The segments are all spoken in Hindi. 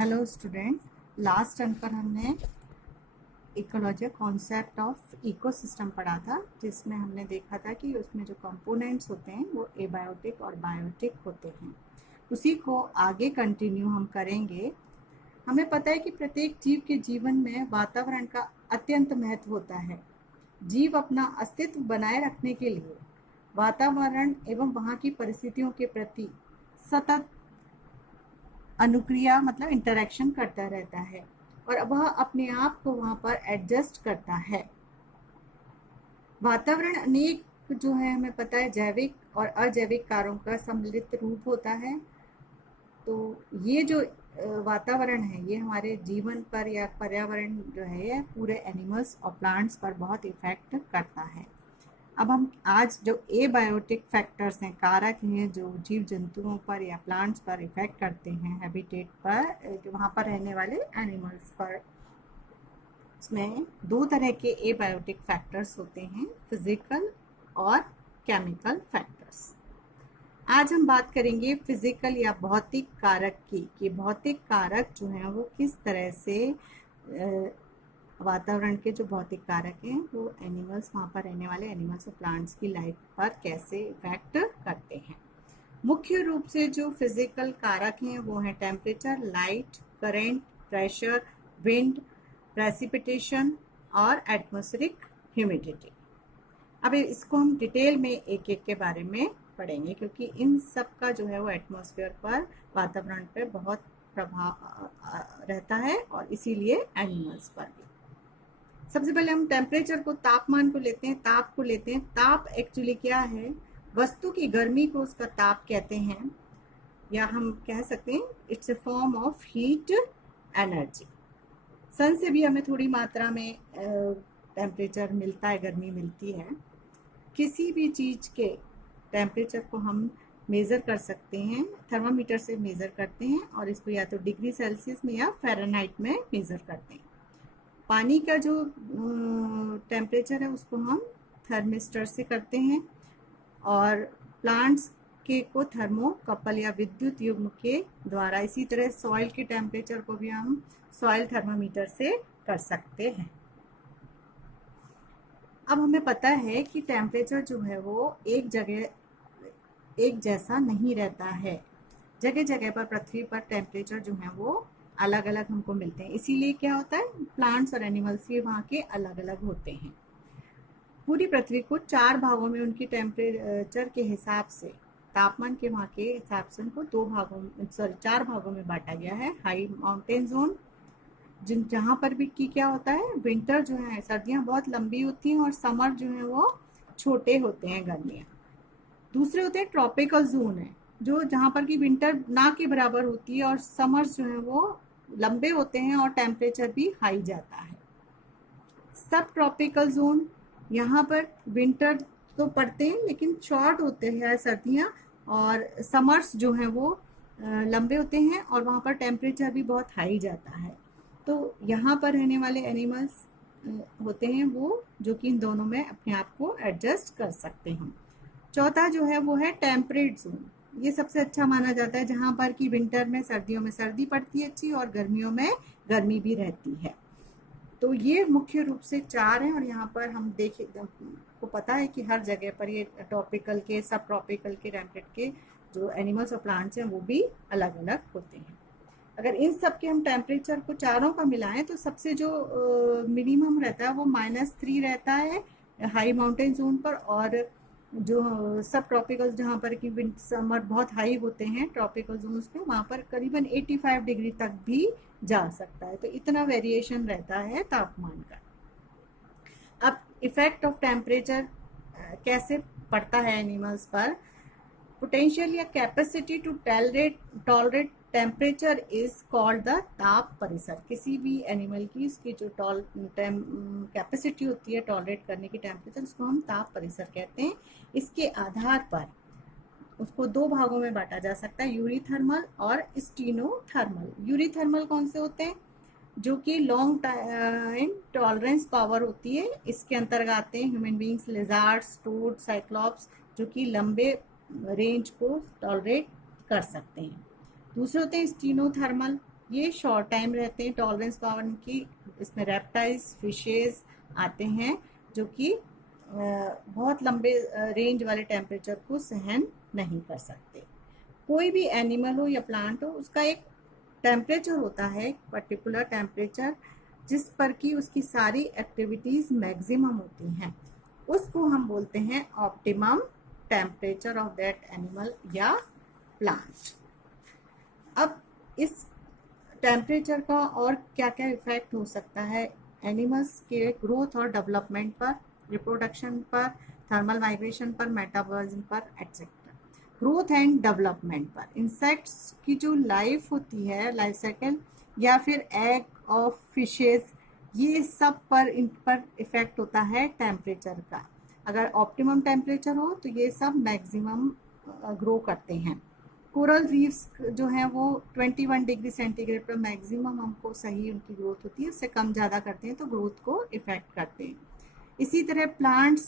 हेलो स्टूडेंट, लास्ट टर्म पर हमने इकोलॉजी कॉन्सेप्ट ऑफ इकोसिस्टम पढ़ा था, जिसमें हमने देखा था कि उसमें जो कंपोनेंट्स होते हैं वो एबायोटिक और बायोटिक होते हैं। उसी को आगे कंटिन्यू हम करेंगे। हमें पता है कि प्रत्येक जीव के जीवन में वातावरण का अत्यंत महत्व होता है। जीव अपना अस्तित्व बनाए रखने के लिए वातावरण एवं वहाँ की परिस्थितियों के प्रति सतत अनुक्रिया मतलब इंटरेक्शन करता रहता है और वह अपने आप को वहाँ पर एडजस्ट करता है। वातावरण अनेक जो है हमें पता है जैविक और अजैविक कार्यों का सम्मिलित रूप होता है। तो ये जो वातावरण है ये हमारे जीवन पर या पर्यावरण जो है पूरे एनिमल्स और प्लांट्स पर बहुत इफेक्ट करता है। अब हम आज जो एबायोटिक फैक्टर्स हैं, कारक हैं जो जीव जंतुओं पर या प्लांट्स पर इफेक्ट करते हैं, हैबिटेट पर, वहाँ पर रहने वाले एनिमल्स पर, इसमें दो तरह के एबायोटिक फैक्टर्स होते हैं, फिजिकल और केमिकल फैक्टर्स। आज हम बात करेंगे फिजिकल या भौतिक कारक की, कि भौतिक कारक जो हैं वो किस तरह से वातावरण के जो भौतिक कारक हैं वो एनिमल्स, वहाँ पर रहने वाले एनिमल्स और प्लांट्स की लाइफ पर कैसे इफेक्ट करते हैं। मुख्य रूप से जो फिजिकल कारक हैं वो हैं temperature, light, current, pressure, wind, precipitation और एटमॉस्फेरिक ह्यूमिडिटी। अब इसको हम डिटेल में एक एक के बारे में पढ़ेंगे, क्योंकि इन सब का जो है वो एटमॉस्फेयर पर, वातावरण पर बहुत प्रभाव रहता है और इसीलिए एनिमल्स पर भी। सबसे पहले हम टेम्परेचर को, तापमान को लेते हैं, ताप को लेते हैं। ताप एक्चुअली क्या है? वस्तु की गर्मी को उसका ताप कहते हैं, या हम कह सकते हैं it's a form of heat energy. Sun से भी हमें थोड़ी मात्रा में टेम्परेचर मिलता है, गर्मी मिलती है। किसी भी चीज़ के टेम्परेचर को हम मेज़र कर सकते हैं, थर्मामीटर से मेज़र करते हैं, और इसको या तो डिग्री सेल्सियस में या फ़ारेनहाइट में मेज़र करते हैं। पानी का जो टेम्परेचर है उसको हम थर्मिस्टर से करते हैं, और प्लांट्स के को थर्मोकपल या विद्युत युग्म के द्वारा। इसी तरह सॉइल के टेम्परेचर को भी हम सॉइल थर्मामीटर से कर सकते हैं। अब हमें पता है कि टेम्परेचर जो है वो एक जगह एक जैसा नहीं रहता है। जगह जगह पर पृथ्वी पर टेम्परेचर जो है वो अलग अलग हमको मिलते हैं। इसीलिए क्या होता है, प्लांट्स और एनिमल्स भी वहाँ के अलग अलग होते हैं। पूरी पृथ्वी को 4 भागों में उनकी टेम्परेचर के हिसाब से, तापमान के वहाँ के हिसाब से उनको 4 भागों में बांटा गया है। हाई माउंटेन जोन, जहाँ पर भी की क्या होता है, विंटर जो है, सर्दियाँ बहुत लंबी होती हैं और समर जो है वो छोटे होते हैं, गर्मियाँ। दूसरे होते हैं ट्रॉपिकल जोन है, जो जहाँ पर की विंटर ना के बराबर होती है और समर्स जो है वो लंबे होते हैं और टेम्परेचर भी हाई जाता है। सब ट्रॉपिकल जोन, यहाँ पर विंटर तो पड़ते हैं लेकिन शॉर्ट होते हैं सर्दियाँ, और समर्स जो हैं वो लंबे होते हैं और वहाँ पर टेम्परेचर भी बहुत हाई जाता है। तो यहाँ पर रहने वाले एनिमल्स होते हैं वो जो कि इन दोनों में अपने आप को एडजस्ट कर सकते हैं। चौथा जो है वो है टेम्परेट जोन। ये सबसे अच्छा माना जाता है, जहाँ पर कि विंटर में, सर्दियों में सर्दी पड़ती है अच्छी, और गर्मियों में गर्मी भी रहती है। तो ये मुख्य रूप से 4 हैं, और यहाँ पर हम देखें को पता है कि हर जगह पर ये ट्रॉपिकल के, सब ट्रॉपिकल के, टेम्परेट के जो एनिमल्स और प्लांट्स हैं वो भी अलग अलग होते हैं। अगर इन सब के हम टेम्परेचर को चारों का मिलाएं तो सबसे जो मिनिमम रहता है वो -3 रहता है हाई माउंटेन जोन पर, और जो सब ट्रॉपिकल जहाँ पर कि समर बहुत हाई होते हैं ट्रॉपिकल जोन्स में, वहाँ पर करीबन 85 डिग्री तक भी जा सकता है। तो इतना वेरिएशन रहता है तापमान का। अब इफेक्ट ऑफ टेम्परेचर कैसे पड़ता है एनिमल्स पर? पोटेंशियल या capacity to tolerate temperature is called the ताप परिसर। किसी भी एनिमल की इसकी जो कैपेसिटी होती है टॉलरेट करने की टेम्परेचर, उसको हम ताप परिसर कहते हैं। इसके आधार पर उसको 2 भागों में बांटा जा सकता है, यूरीथर्मल और स्टीनोथर्मल। यूरीथर्मल कौन से होते हैं? जो कि लॉन्ग टाइम टॉलरेंस पावर होती है। इसके अंतर्गत आते हैं human beings, lizards, toad, cyclops, जो कि लंबे रेंज को टॉलरेट कर सकते हैं। दूसरे होते हैं स्टीनोथर्मल, ये शॉर्ट टाइम रहते हैं, टॉलरेंस पावर की इसमें रेप्टाइल्स, फिशेस आते हैं जो कि बहुत लंबे रेंज वाले टेम्परेचर को सहन नहीं कर सकते। कोई भी एनिमल हो या प्लांट हो, उसका एक टेम्परेचर होता है, पर्टिकुलर टेम्परेचर, जिस पर कि उसकी सारी एक्टिविटीज़ मैक्सिमम होती हैं, उसको हम बोलते हैं optimum temperature of that animal या प्लांट। अब इस टेम्परेचर का और क्या क्या इफेक्ट हो सकता है एनिमल्स के ग्रोथ और डेवलपमेंट पर, रिप्रोडक्शन पर, थर्मल माइग्रेशन पर, मेटाबॉलिज्म पर, एटसेट्रा। ग्रोथ एंड डेवलपमेंट पर इंसेक्ट्स की जो लाइफ होती है, लाइफ साइकिल, या फिर एग ऑफ फिशेस, ये सब पर इन पर इफेक्ट होता है टेम्परेचर का। अगर ऑप्टिमम टेम्परेचर हो तो ये सब मैक्सिमम ग्रो करते हैं। कोरल रीफ्स जो हैं वो 21 डिग्री सेंटीग्रेड पर मैक्सिमम हमको सही उनकी ग्रोथ होती है, उससे कम ज़्यादा करते हैं तो ग्रोथ को इफेक्ट करते हैं। इसी तरह प्लांट्स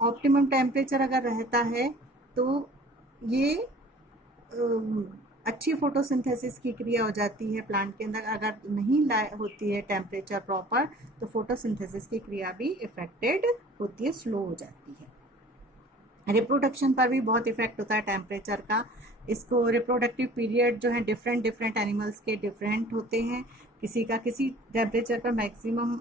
ऑप्टिमम टेम्परेचर अगर रहता है तो ये अच्छी फोटोसिंथेसिस की क्रिया हो जाती है प्लांट के अंदर। अगर नहीं होती है टेम्परेचर प्रॉपर तो फोटोसिंथेसिस की क्रिया भी इफेक्टेड होती है, स्लो हो जाती है। रिप्रोडक्शन पर भी बहुत इफेक्ट होता है टेम्परेचर का। इसको रिप्रोडक्टिव पीरियड जो है डिफरेंट एनिमल्स के डिफरेंट होते हैं, किसी का किसी टेम्परेचर पर मैक्सिमम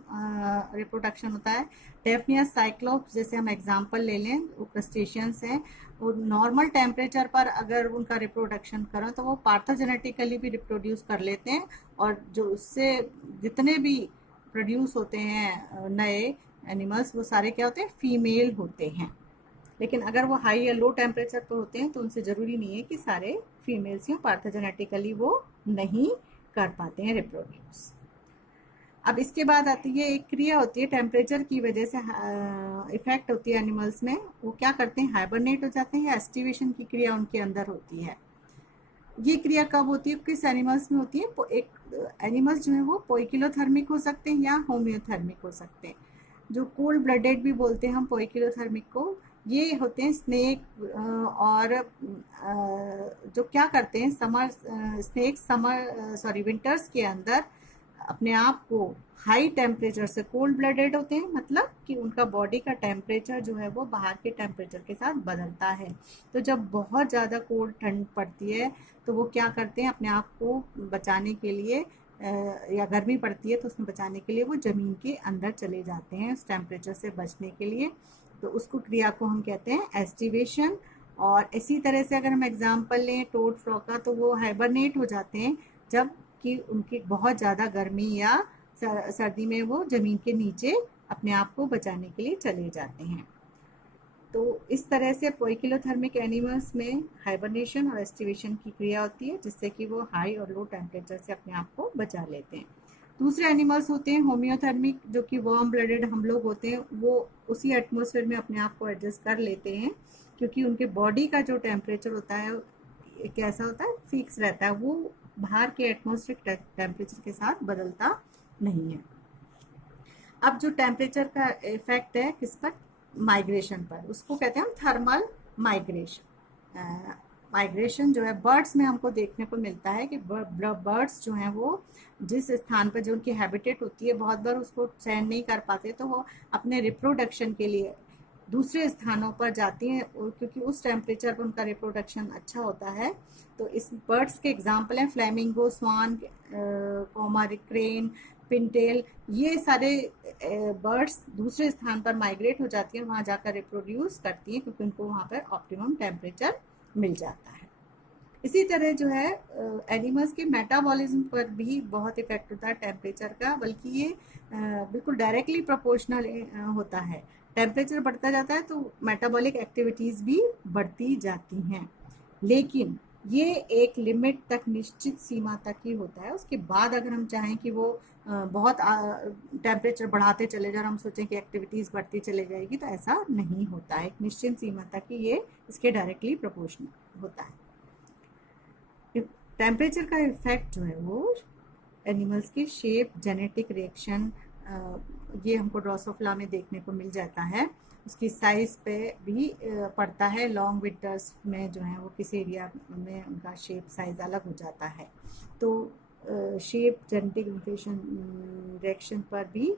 रिप्रोडक्शन होता है। डेफनिया साइक्लोप्स जैसे हम एग्जांपल ले लें, वो क्रस्टेशियंस हैं, वो नॉर्मल टेम्परेचर पर अगर उनका रिप्रोडक्शन करें तो वो पार्थोजेनेटिकली भी रिप्रोड्यूस कर लेते हैं, और जो उससे जितने भी प्रोड्यूस होते हैं नए एनिमल्स वो सारे क्या होते हैं, फीमेल होते हैं। लेकिन अगर वो हाई या लो टेम्परेचर पर होते हैं तो उनसे ज़रूरी नहीं है कि सारे फीमेल्स या पार्थोजेनेटिकली वो नहीं कर पाते हैं रिप्रोड्यूस। अब इसके बाद आती है एक क्रिया होती है टेम्परेचर की वजह से इफेक्ट होती है एनिमल्स में, वो क्या करते हैं, हाइबरनेट हो जाते हैं या एस्टिवेशन की क्रिया उनके अंदर होती है। ये क्रिया कब होती है, किस एनिमल्स में होती है? एक एनिमल्स जो है वो पोइकिलोथर्मिक हो सकते हैं या होम्योथर्मिक हो सकते हैं। जो कोल्ड ब्लडेड भी बोलते हैं हम पोइकिलोथर्मिक को, ये होते हैं स्नेक और जो क्या करते हैं, स्नेक विंटर्स के अंदर अपने आप को हाई टेम्परेचर से, कोल्ड ब्लडेड होते हैं मतलब कि उनका बॉडी का टेम्परेचर जो है वो बाहर के टेम्परेचर के साथ बदलता है। तो जब बहुत ज़्यादा कोल्ड ठंड पड़ती है तो वो क्या करते हैं, अपने आप को बचाने के लिए या गर्मी पड़ती है तो उसमें बचाने के लिए वो ज़मीन के अंदर चले जाते हैं उस टेम्परेचर से बचने के लिए। तो उसको क्रिया को हम कहते हैं एस्टिवेशन। और इसी तरह से अगर हम एग्जांपल लें टोड फ्रॉग का, तो वो हाइबरनेट हो जाते हैं जब कि उनकी बहुत ज़्यादा गर्मी या सर्दी में वो ज़मीन के नीचे अपने आप को बचाने के लिए चले जाते हैं। तो इस तरह से पोइकिलोथर्मिक एनिमल्स में हाइबरनेशन और एस्टिवेशन की क्रिया होती है जिससे कि वो हाई और लो टेम्परेचर से अपने आप को बचा लेते हैं। दूसरे एनिमल्स होते हैं होम्योथर्मिक, जो कि वार्म ब्लडेड हम लोग होते हैं, वो उसी एटमॉस्फेयर में अपने आप को एडजस्ट कर लेते हैं क्योंकि उनके बॉडी का जो टेम्परेचर होता है कैसा होता है, फिक्स रहता है, वो बाहर के एटमॉस्फेरिक टेम्परेचर के साथ बदलता नहीं है। अब जो टेम्परेचर का इफेक्ट है किस पर, माइग्रेशन पर, उसको कहते हैं हम थर्मल माइग्रेशन। माइग्रेशन जो है बर्ड्स में हमको देखने को मिलता है कि बर्ड्स जो हैं वो जिस स्थान पर जो उनकी हैबिटेट होती है बहुत बार उसको सहन नहीं कर पाते, तो वो अपने रिप्रोडक्शन के लिए दूसरे स्थानों पर जाती हैं क्योंकि उस टेम्परेचर पर उनका रिप्रोडक्शन अच्छा होता है। तो इस बर्ड्स के एग्जांपल हैं फ्लैमिंगो, स्वान, कॉमर क्रेन, पिनटेल, ये सारे बर्ड्स दूसरे स्थान पर माइग्रेट हो जाती हैं, वहाँ जाकर रिप्रोड्यूस करती हैं क्योंकि उनको वहाँ पर ऑप्टिमम टेम्परेचर मिल जाता है। इसी तरह जो है एनिमल्स के मेटाबॉलिज्म पर भी बहुत इफेक्ट होता है टेम्परेचर का, बल्कि ये बिल्कुल डायरेक्टली प्रोपोर्शनल होता है। टेम्परेचर बढ़ता जाता है तो मेटाबॉलिक एक्टिविटीज़ भी बढ़ती जाती हैं, लेकिन ये एक लिमिट तक, निश्चित सीमा तक ही होता है। उसके बाद अगर हम चाहें कि वो बहुत टेम्परेचर बढ़ाते चले जाए और हम सोचें कि एक्टिविटीज़ बढ़ती चले जाएगी, तो ऐसा नहीं होता है। एक निश्चित सीमा तक ही ये इसके डायरेक्टली प्रोपोर्शनल होता है। टेम्परेचर का इफेक्ट जो है वो एनिमल्स की शेप, जेनेटिक रिएक्शन, ये हमको ड्रोसोफिला में देखने को मिल जाता है। उसकी साइज़ पे भी पड़ता है। लॉन्ग विंटर्स में जो है वो किसी एरिया में उनका शेप साइज़ अलग हो जाता है। तो शेप, जेनेटिक इन्फेक्शन रिएक्शन पर भी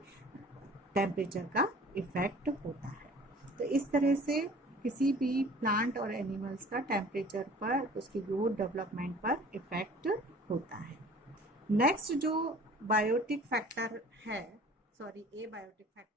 टेम्परेचर का इफ़ेक्ट होता है। तो इस तरह से किसी भी प्लांट और एनिमल्स का टेम्परेचर पर, उसकी ग्रोथ डेवलपमेंट पर इफ़ेक्ट होता है। नेक्स्ट जो बायोटिक फैक्टर है, ए बायोटिक फैक्टर